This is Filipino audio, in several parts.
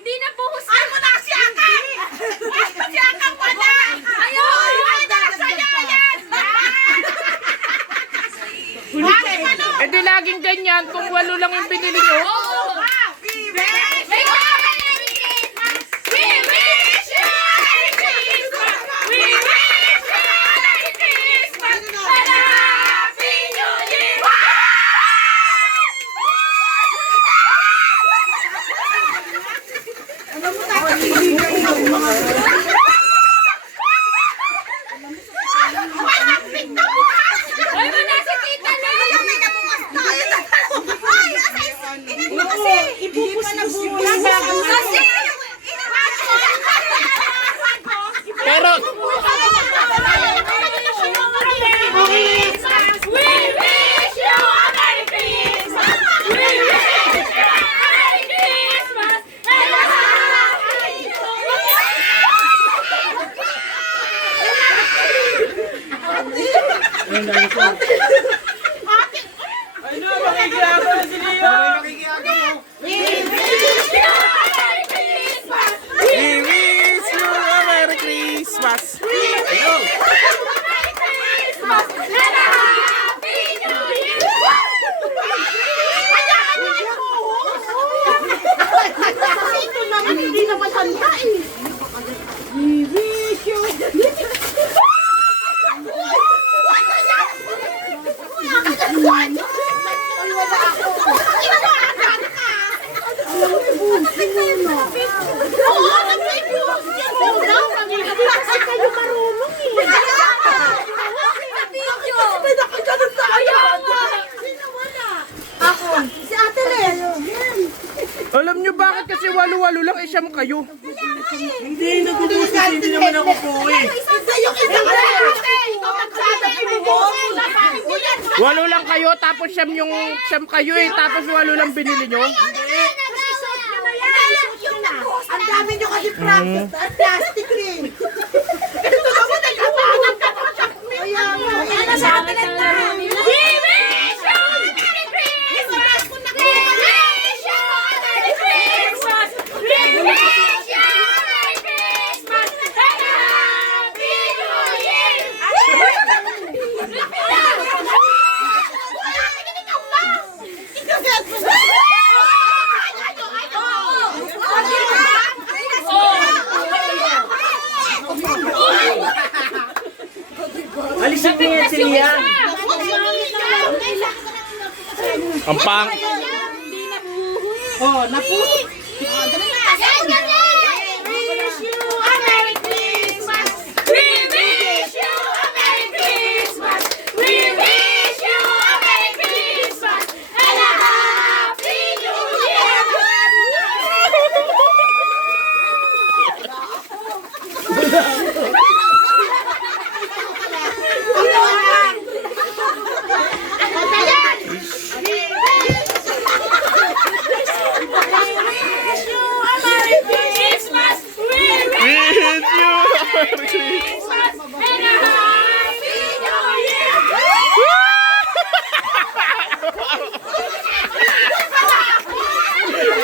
Hindi na buhos. Ay mo na si Aka! Si Aka pala! Ayun! Ay, nakasaya yan! Eh di laging ganyan kung 8 lang yung binili nyo. Pero hindi na matanda eh. alam nyo bakit kasi 8 lang, siyam kayo. Hindi, nagbubusis, hindi naman ako po eh. 8 lang kayo, tapos siyam kayo eh, tapos 8 lang binili nyo. Ang dami nyo kasi plastic rin. Ito naman nagkatangan ka pa siya. Kaya sa atin ang dami. Alisin mo yan sila. Ang pang... Oh, naputo.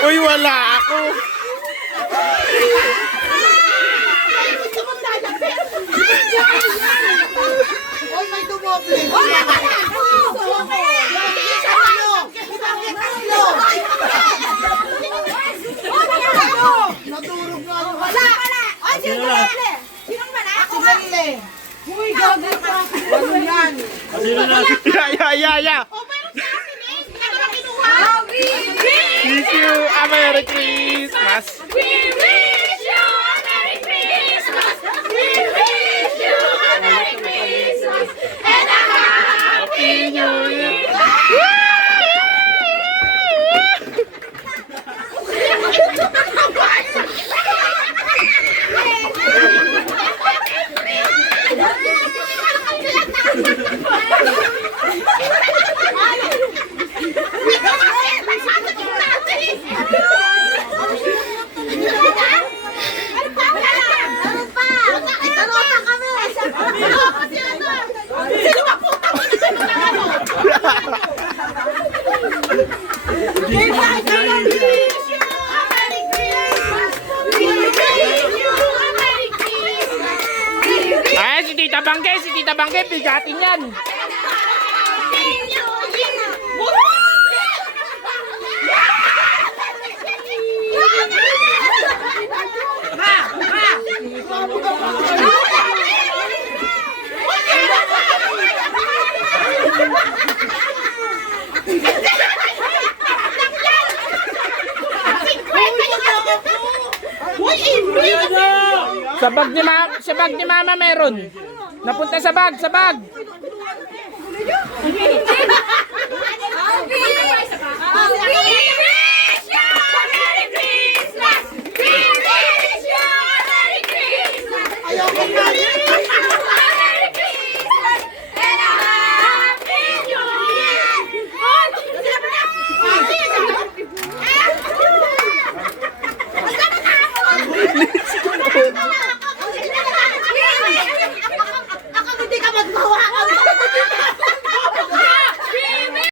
Uy, wala ako. Oy, may dumoble. Naturog nga yung wala. Ay, sino dumoble? Sinong wala? Ako nga. Uy, gago ka. Ano yan? Sino na? Ya. Oh, meron sa akin eh. Ano na kinuha? Wish you a Merry Christmas. We wish you a Merry Christmas. We wish you a Merry Christmas and a Happy New Year. Ay! Tita Bangge, bigatin yan. Sa bag ni Mama meron. Napunta sa bag. Okay.